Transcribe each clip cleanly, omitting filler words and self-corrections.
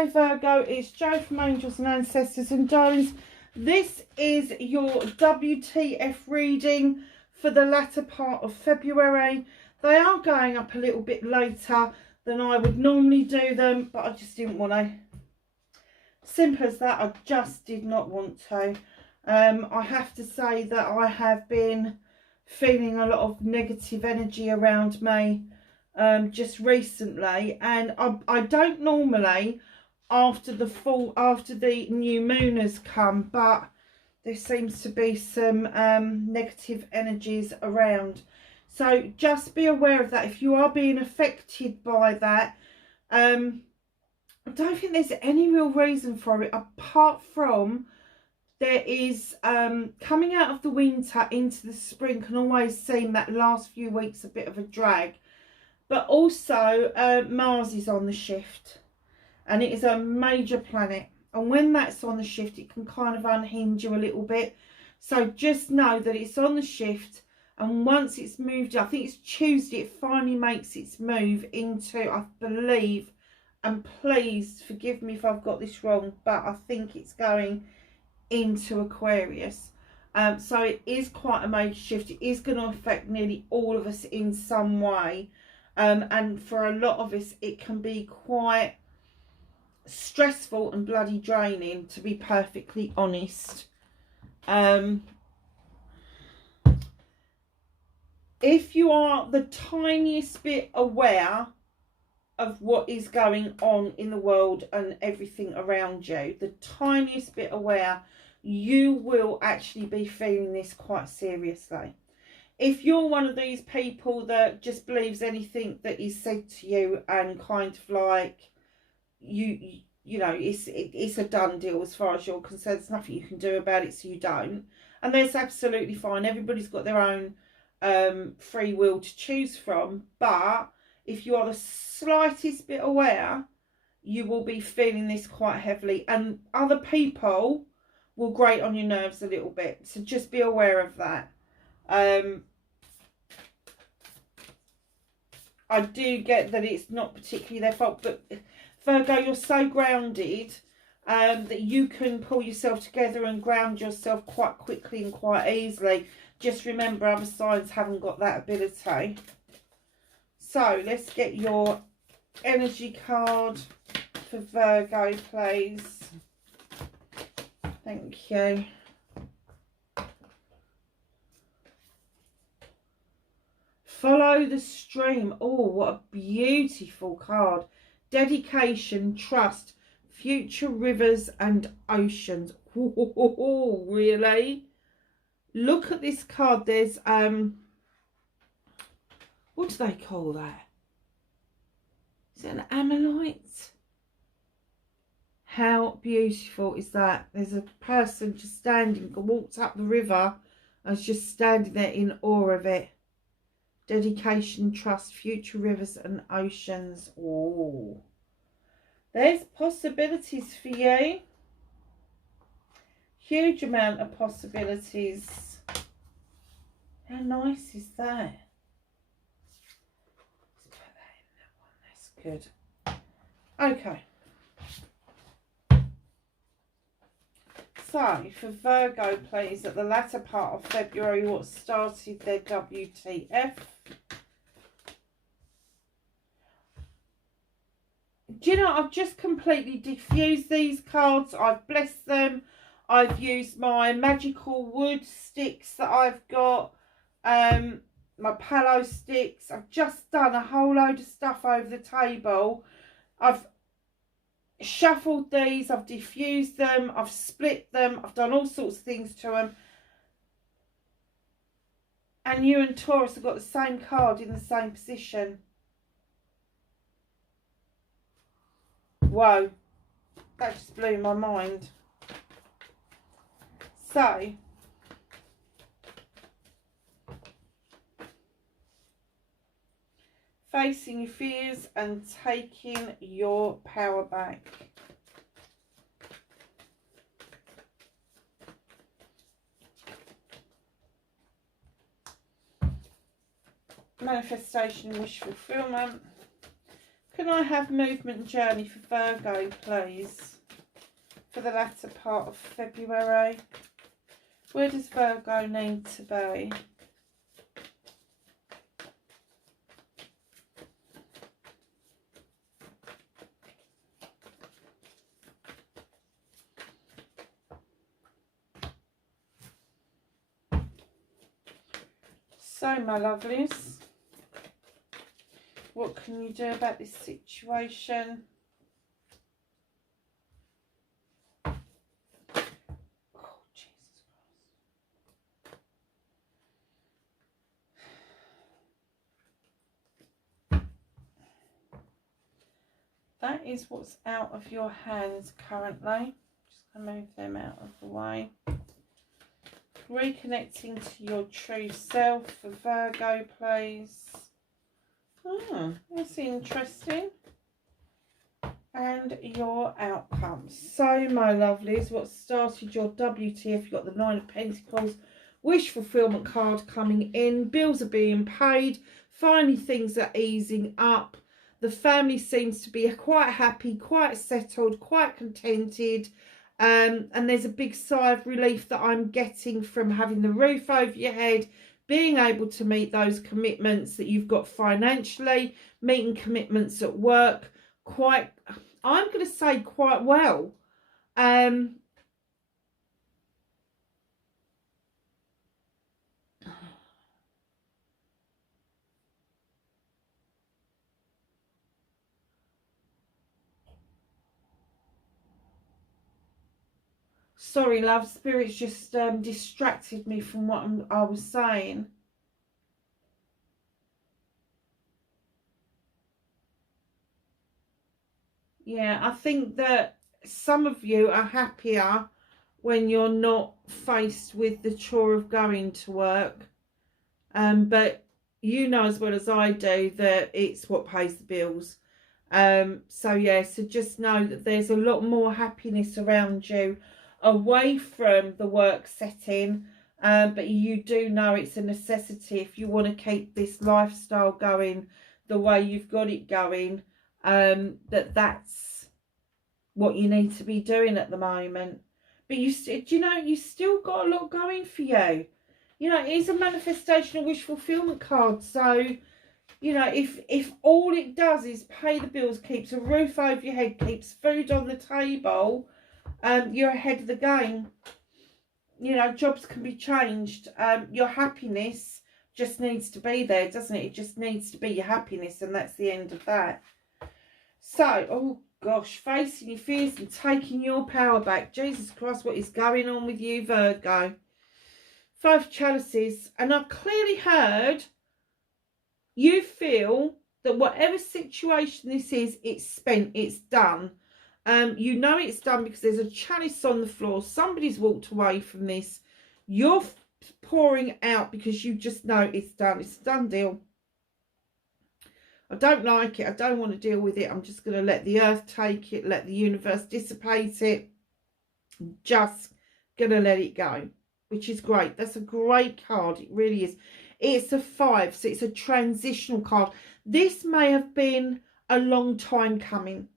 Hi Virgo, it's Jo from Angels and Ancestors and Darlings. This is your WTF reading for the latter part of February. They are going up a little bit later than I would normally do them, but I just didn't want to. Simple as that, I just did not want to. I have to say that I have been feeling a lot of negative energy around me just recently, and I don't normally after the new moon has come, but there seems to be some negative energies around, so just be aware of that if you are being affected by that. I don't think there's any real reason for it apart from there is coming out of the winter into the spring can always seem that last few weeks a bit of a drag. But also Mars is on the shift, and it is a major planet, and when that's on the shift it can kind of unhinge you a little bit. So just know that it's on the shift, and once it's moved, I think it's Tuesday, it finally makes its move into, I believe, and please forgive me if I've got this wrong, but I think it's going into Aquarius. So it is quite a major shift. It is going to affect nearly all of us in some way. And for a lot of us, it can be quite stressful and bloody draining, to be perfectly honest. If you are the tiniest bit aware of what is going on in the world and everything around you, the tiniest bit aware, you will actually be feeling this quite seriously. If you're one of these people that just believes anything that is said to you and kind of like you know it's a done deal as far as you're concerned, there's nothing you can do about it, so you don't, and that's absolutely fine. Everybody's got their own free will to choose from, but if you are the slightest bit aware, you will be feeling this quite heavily, and other people will grate on your nerves a little bit, so just be aware of that. I do get that it's not particularly their fault, but Virgo, you're so grounded that you can pull yourself together and ground yourself quite quickly and quite easily. Just remember, other signs haven't got that ability. So let's get your energy card for Virgo, please. Thank you. Follow the stream. Oh, what a beautiful card. Dedication, trust, future rivers and oceans. Oh, really? Look at this card. There's what do they call that? Is it an ammonite? How beautiful is that? There's a person just standing, walked up the river and is just standing there in awe of it. Dedication, trust, future rivers and oceans. Oh, there's possibilities for you. Huge amount of possibilities. How nice is that? Let's put that in that one. That's good. Okay. So, for Virgo, please, at the latter part of February, what started their WTF? Do you know, I've just completely diffused these cards. I've blessed them. I've used my magical wood sticks that I've got, my palo sticks. I've just done a whole load of stuff over the table. I've shuffled these, I've diffused them, I've split them, I've done all sorts of things to them. And you and Taurus have got the same card in the same position. Whoa, that just blew my mind. So, facing your fears and taking your power back. Manifestation, wish fulfillment. Can I have movement and journey for Virgo, please? For the latter part of February. Where does Virgo need to be? So, my lovelies, what can you do about this situation? Oh, Jesus Christ. That is what's out of your hands currently. Just going to move them out of the way. Reconnecting to your true self for Virgo, please. Oh, that's interesting. And your outcomes. So, my lovelies, what started your WTF? You've got the Nine of Pentacles, wish fulfillment card coming in. Bills are being paid. Finally, things are easing up. The family seems to be quite happy, quite settled, quite contented. And there's a big sigh of relief that I'm getting from having the roof over your head, being able to meet those commitments that you've got financially, meeting commitments at work quite, I'm going to say quite well. Sorry, love, Spirit's just distracted me from what I was saying. Yeah, I think that some of you are happier when you're not faced with the chore of going to work. But you know as well as I do that it's what pays the bills. So yeah, so just know that there's a lot more happiness around you away from the work setting. But you do know it's a necessity if you want to keep this lifestyle going the way you've got it going. That's what you need to be doing at the moment. But you still got a lot going for you. You know, it is a manifestation of wish fulfillment card. So, you know, if all it does is pay the bills, keeps a roof over your head, keeps food on the table, you're ahead of the game. You know, jobs can be changed. Your happiness just needs to be there, doesn't it? It just needs to be your happiness, and that's the end of that. So, oh gosh, facing your fears and taking your power back. Jesus Christ, what is going on with you, Virgo? Five of Chalices, and I've clearly heard you feel that whatever situation this is, it's spent, it's done. You know it's done because there's a chalice on the floor. Somebody's walked away from this. You're pouring out because you just know it's done. It's a done deal. I don't like it. I don't want to deal with it. I'm just going to let the earth take it, let the universe dissipate it. Just going to let it go, which is great. That's a great card. It really is. It's a 5, so it's a transitional card. This may have been a long time coming.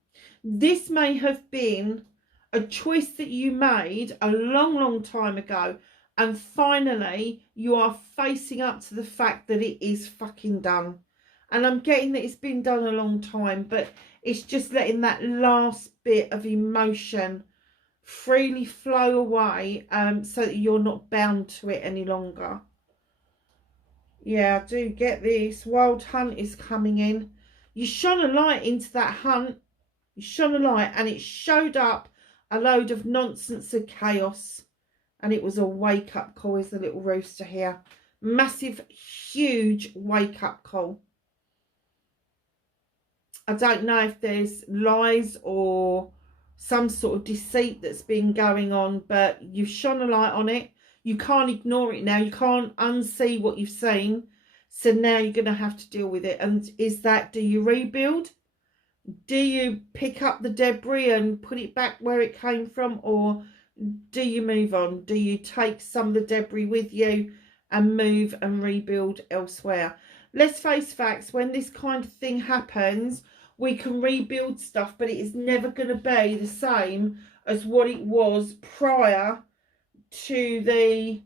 This may have been a choice that you made a long, long time ago. And finally, you are facing up to the fact that it is fucking done. And I'm getting that it's been done a long time, but it's just letting that last bit of emotion freely flow away, so that you're not bound to it any longer. Yeah, I do get this. Wild hunt is coming in. You shone a light into that hunt. You shone a light and it showed up a load of nonsense and chaos. And it was a wake-up call. Is the little rooster here. Massive, huge wake-up call. I don't know if there's lies or some sort of deceit that's been going on, but you've shone a light on it. You can't ignore it now. You can't unsee what you've seen. So now you're going to have to deal with it. And is that, do you rebuild? Do you pick up the debris and put it back where it came from? Or do you move on? Do you take some of the debris with you and move and rebuild elsewhere? Let's face facts. When this kind of thing happens, We can rebuild stuff, but it is never going to be the same as what it was prior to the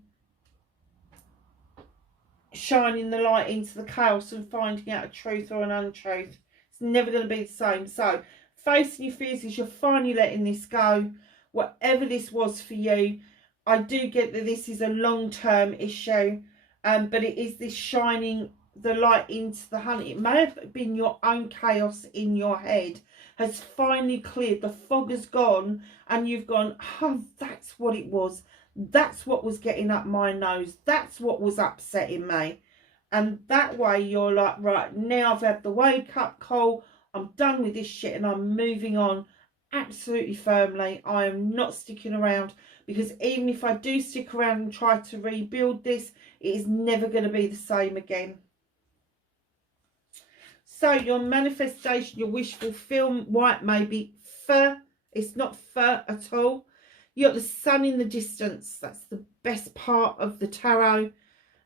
shining the light into the chaos and finding out a truth or an untruth. It's never going to be the same. So facing your fears is you're finally letting this go. Whatever this was for you, I do get that this is a long-term issue, but it is this shining the light into the honey. It may have been your own chaos in your head has finally cleared. The fog has gone and you've gone, oh, that's what it was. That's what was getting up my nose. That's what was upsetting me. And that way you're like, right, now I've had the wake up call. I'm done with this shit and I'm moving on absolutely firmly. I am not sticking around, because even if I do stick around and try to rebuild this, it is never going to be the same again. So your manifestation, your wish fulfillment, white maybe fur. It's not fur at all. You've got the sun in the distance. That's the best part of the tarot.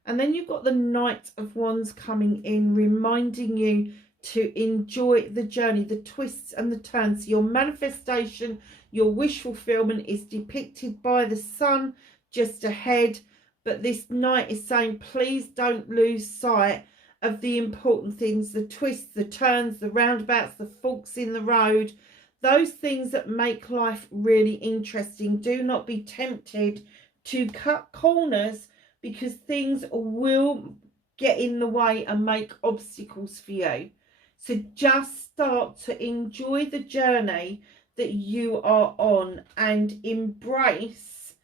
And then you've got the Knight of Wands coming in, reminding you to enjoy the journey, the twists and the turns. Your manifestation, your wish fulfillment is depicted by the sun just ahead. But this Knight is saying, please don't lose sight of the important things, the twists, the turns, the roundabouts, the forks in the road, those things that make life really interesting. Do not be tempted to cut corners, because things will get in the way and make obstacles for you. So just start to enjoy the journey that you are on and embrace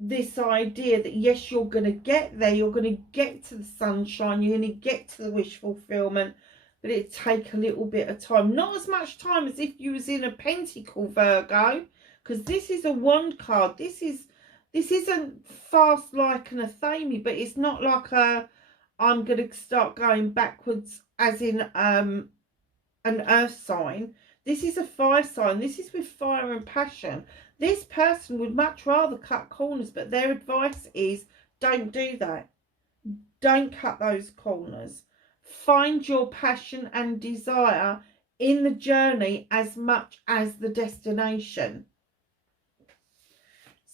this idea that yes, you're going to get there, you're going to get to the sunshine, you're going to get to the wish fulfillment, but it take a little bit of time. Not as much time as if you was in a pentacle, Virgo, because this is a wand card. This isn't fast like an Athame, but it's not like a I'm going to start going backwards as in an earth sign. This is a fire sign. This is with fire and passion. This person would much rather cut corners, but their advice is don't do that. Don't cut those corners. Find your passion and desire in the journey as much as the destination.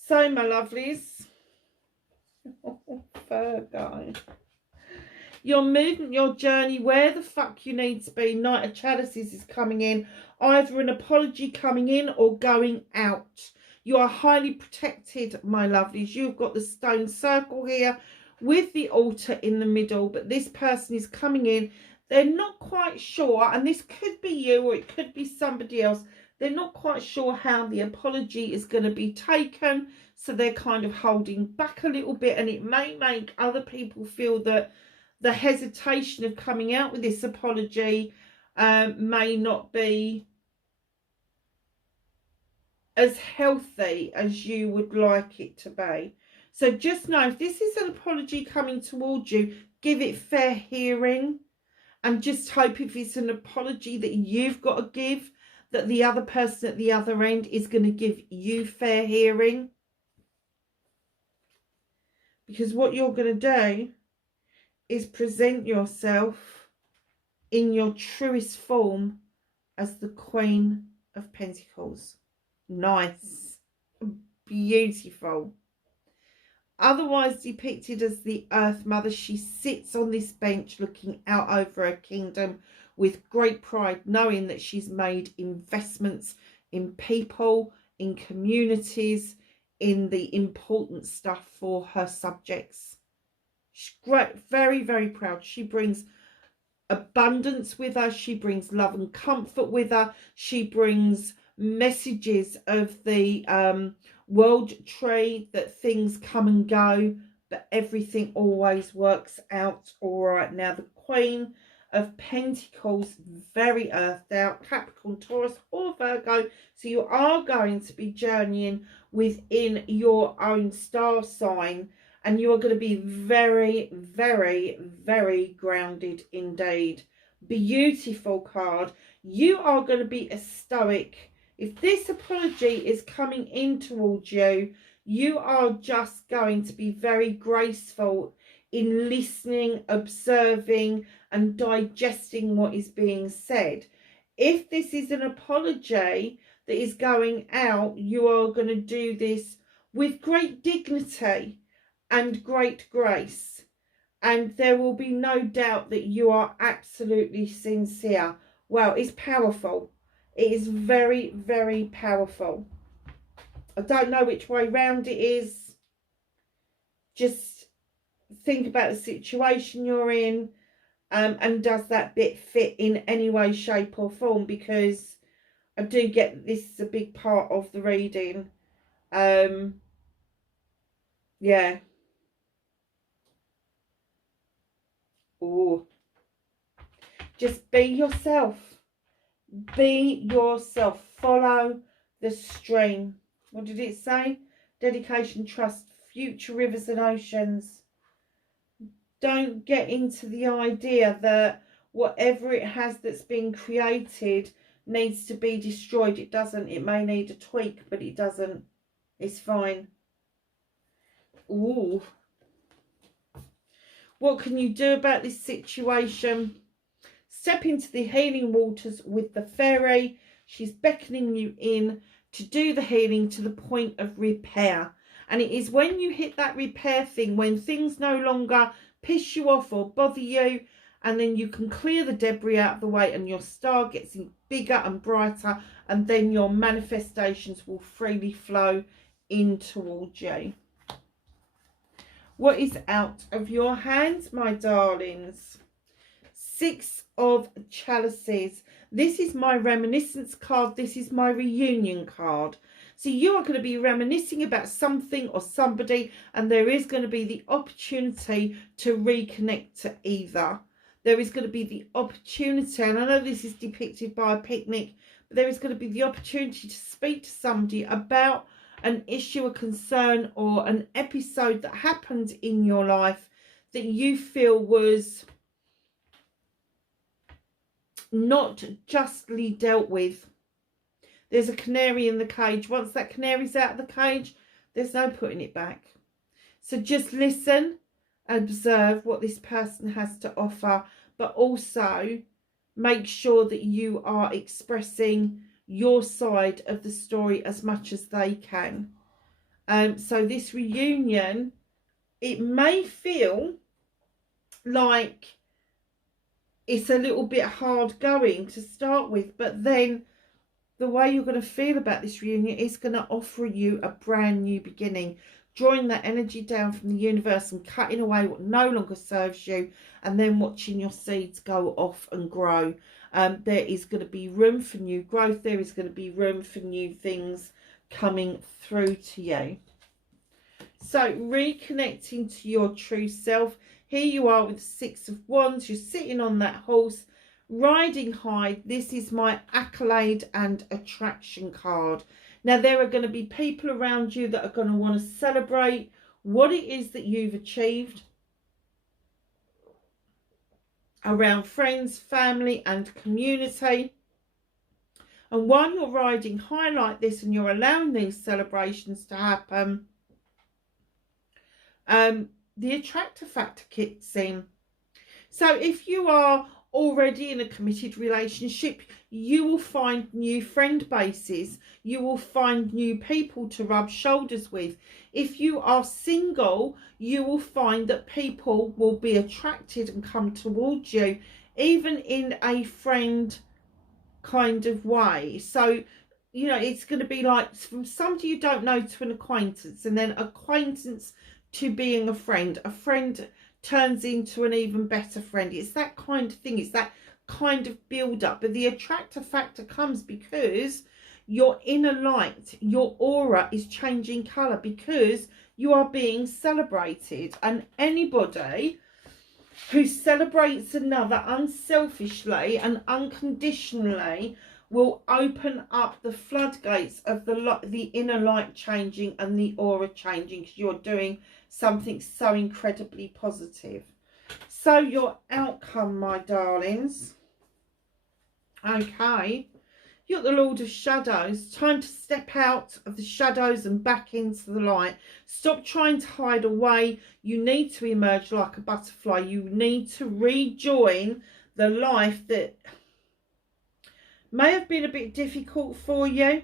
So, my lovelies, Virgo, your movement, your journey, where the fuck you need to be. Knight of Chalices is coming in. Either an apology coming in or going out. You are highly protected, my lovelies. You've got the stone circle here with the altar in the middle. But this person is coming in. They're not quite sure, and this could be you or it could be somebody else. They're not quite sure how the apology is going to be taken. So they're kind of holding back a little bit. And it may make other people feel that the hesitation of coming out with this apology may not be as healthy as you would like it to be. So just know, if this is an apology coming towards you, give it fair hearing, and just hope if it's an apology that you've got to give, that the other person at the other end is going to give you fair hearing. Because what you're going to do is present yourself in your truest form as the Queen of Pentacles. Nice, beautiful. Otherwise depicted as the Earth Mother, she sits on this bench looking out over her kingdom with great pride, knowing that she's made investments in people, in communities, in the important stuff for her subjects. She's great, very, very proud. She brings abundance with her. She brings love and comfort with her. She brings messages of the world tree, that things come and go, but everything always works out all right. Now, the Queen of Pentacles, very earthed out, Capricorn, Taurus or Virgo. So you are going to be journeying within your own star sign, and you are going to be very, very, very grounded indeed. Beautiful card. You are going to be a stoic. If this apology is coming in towards you, you are just going to be very graceful in listening, observing and digesting what is being said. If this is an apology that is going out, you are going to do this with great dignity and great grace. And there will be no doubt that you are absolutely sincere. Wow, it's powerful. It is very, very powerful. I don't know which way round it is. Just think about the situation you're in. And does that bit fit in any way, shape or form? Because I do get that this is a big part of the reading. Yeah. Ooh. Just be yourself. Be yourself. Follow the stream. What did it say? Dedication, trust, future rivers and oceans. Don't get into the idea that whatever it has that's been created needs to be destroyed. It doesn't. It may need a tweak, but it doesn't. It's fine. Ooh. What can you do about this situation? Step into the healing waters with the fairy. She's beckoning you in to do the healing to the point of repair. And it is when you hit that repair thing, when things no longer piss you off or bother you, and then you can clear the debris out of the way and your star gets bigger and brighter, and then your manifestations will freely flow in towards you. What is out of your hands, my darlings? 6 of Chalices. This is my reminiscence card. This is my reunion card. So you are going to be reminiscing about something or somebody, and there is going to be the opportunity to reconnect to either. There is going to be the opportunity, and I know this is depicted by a picnic, but there is going to be the opportunity to speak to somebody about an issue, a concern, or an episode that happened in your life that you feel was not justly dealt with. There's a canary in the cage. Once that canary's out of the cage, there's no putting it back. So just listen, observe what this person has to offer, but also make sure that you are expressing your side of the story as much as they can. So this reunion, it may feel like it's a little bit hard going to start with, but then the way you're going to feel about this reunion is going to offer you a brand new beginning, drawing that energy down from the universe and cutting away what no longer serves you, and then watching your seeds go off and grow. There is going to be room for new growth. There is going to be room for new things coming through to you. So reconnecting to your true self. Here you are with the 6 of Wands. You're sitting on that horse, riding high. This is my accolade and attraction card. Now, there are going to be people around you that are going to want to celebrate what it is that you've achieved around friends, family and community. And while you're riding high like this and you're allowing these celebrations to happen, the attractor factor kicks in. So if you are already in a committed relationship, you will find new friend bases. You will find new people to rub shoulders with. If you are single, you will find that people will be attracted and come towards you, even in a friend kind of way. So, you know, it's going to be like from somebody you don't know to an acquaintance, and then acquaintance to being a friend. A friend turns into an even better friend. It's that kind of thing. It's that kind of build up. But the attractor factor comes because your inner light, your aura is changing colour, because you are being celebrated. And anybody who celebrates another unselfishly and unconditionally will open up the floodgates of the inner light changing and the aura changing, because you're doing something so incredibly positive. So your outcome, my darlings. Okay, You're the Lord of Shadows. Time to step out of the shadows and back into the light. Stop trying to hide away. You need to emerge like a butterfly. You need to rejoin the life that may have been a bit difficult for you.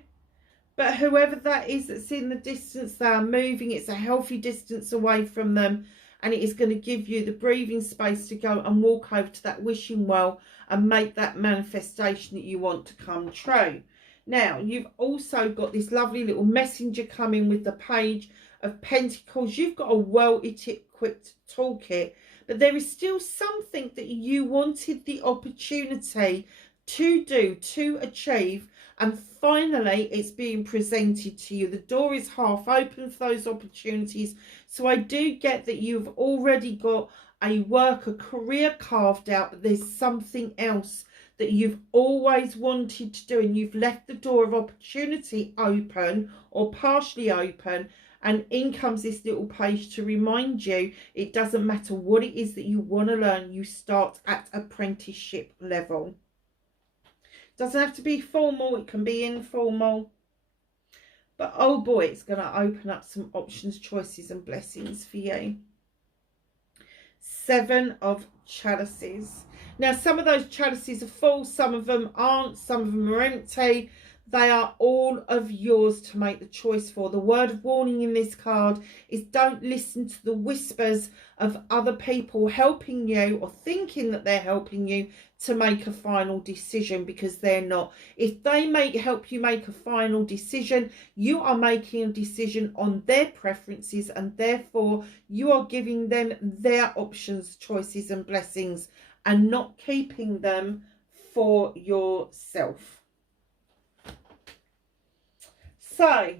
But whoever that is that's in the distance, they are moving. It's a healthy distance away from them. And it is going to give you the breathing space to go and walk over to that wishing well and make that manifestation that you want to come true. Now, you've also got this lovely little messenger coming with the Page of Pentacles. You've got a well-equipped toolkit, but there is still something that you wanted the opportunity to do, to achieve, and finally it's being presented to you. The door is half open for those opportunities. So I do get that you've already got a work, a career carved out, but there's something else that you've always wanted to do, and you've left the door of opportunity open or partially open, and in comes this little page to remind you it doesn't matter what it is that you want to learn, you start at apprenticeship level. Doesn't have to be formal, it can be informal. But oh boy, it's going to open up some options, choices and blessings for you. 7 of Chalices. Now, some of those chalices are full, some of them aren't, some of them are empty. They are all of yours to make the choice for. The word of warning in this card is don't listen to the whispers of other people helping you or thinking that they're helping you to make a final decision, because they're not. If they help you make a final decision, you are making a decision on their preferences, and therefore you are giving them their options, choices and blessings, and not keeping them for yourself. So,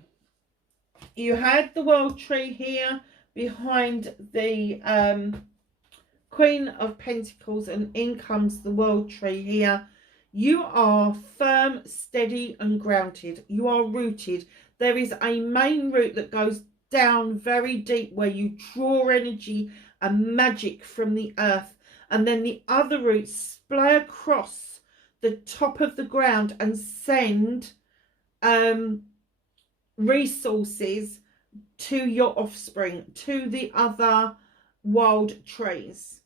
you had the World Tree here behind the Queen of Pentacles, and in comes the World Tree here. You are firm, steady and grounded. You are rooted. There is a main root that goes down very deep where you draw energy and magic from the earth. And then the other roots splay across the top of the ground and send resources to your offspring, to the other wild trees.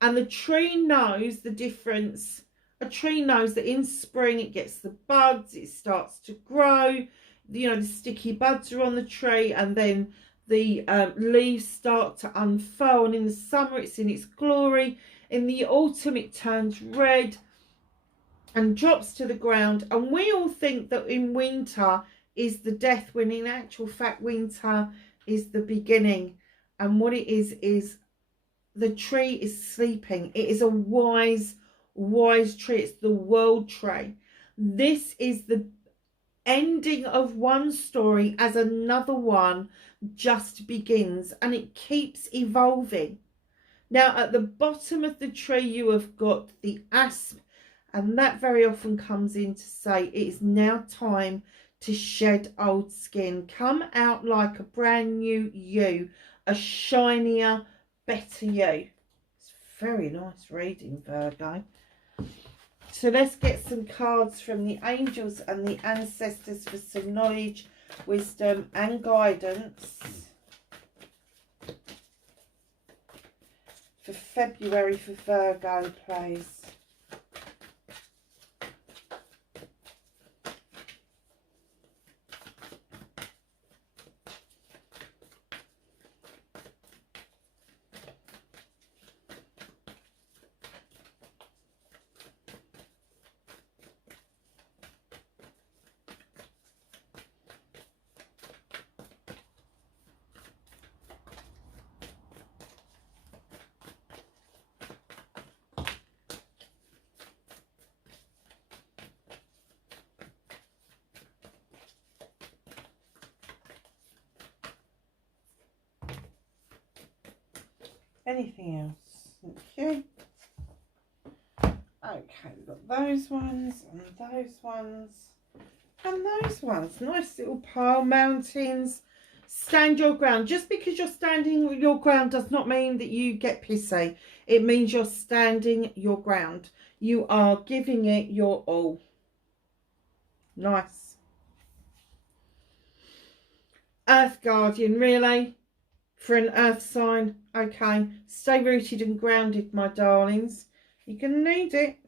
And the tree knows the difference. A tree knows that in spring it gets the buds, it starts to grow, you know, the sticky buds are on the tree, and then the leaves start to unfurl, and in the summer it's in its glory. In the autumn it turns red and drops to the ground. And we all think that in winter is the death, when in actual fact winter is the beginning. And what it is the tree is sleeping. It is a wise tree. It's the World Tree. This is the ending of one story as another one just begins, and it keeps evolving. Now at the bottom of the tree you have got the asp, and that very often comes in to say it is now time to shed old skin. Come out like a brand new you, a shinier, better you. It's very nice reading, Virgo. So let's get some cards from the angels and the ancestors for some knowledge, wisdom and guidance for February for Virgo, please. Anything else? Thank you. Okay, we've got those ones and those ones and those ones. Nice little pile. Mountains. Stand your ground. Just because you're standing your ground does not mean that you get pissy. It means you're standing your ground. You are giving it your all. Nice. Earth Guardian, really? For an earth sign? Okay. Stay rooted and grounded, my darlings. You're going to need it.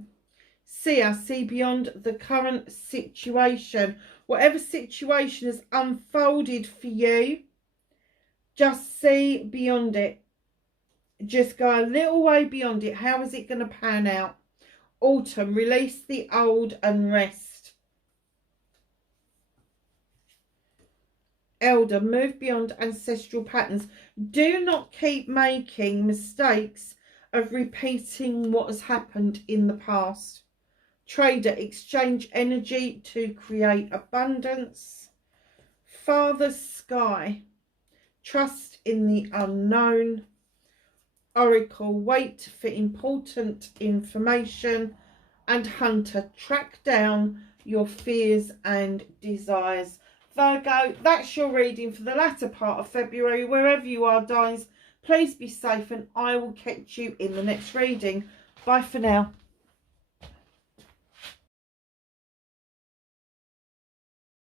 See beyond the current situation. Whatever situation has unfolded for you, just see beyond it. Just go a little way beyond it. How is it going to pan out? Autumn, release the old and rest. Elder, move beyond ancestral patterns. Do not keep making mistakes of repeating what has happened in the past. Trader, exchange energy to create abundance. Father, sky, trust in the unknown. Oracle, wait for important information. And Hunter, track down your fears and desires. Virgo, that's your reading for the latter part of February. Wherever you are, darlings, please be safe, and I will catch you in the next reading. Bye for now.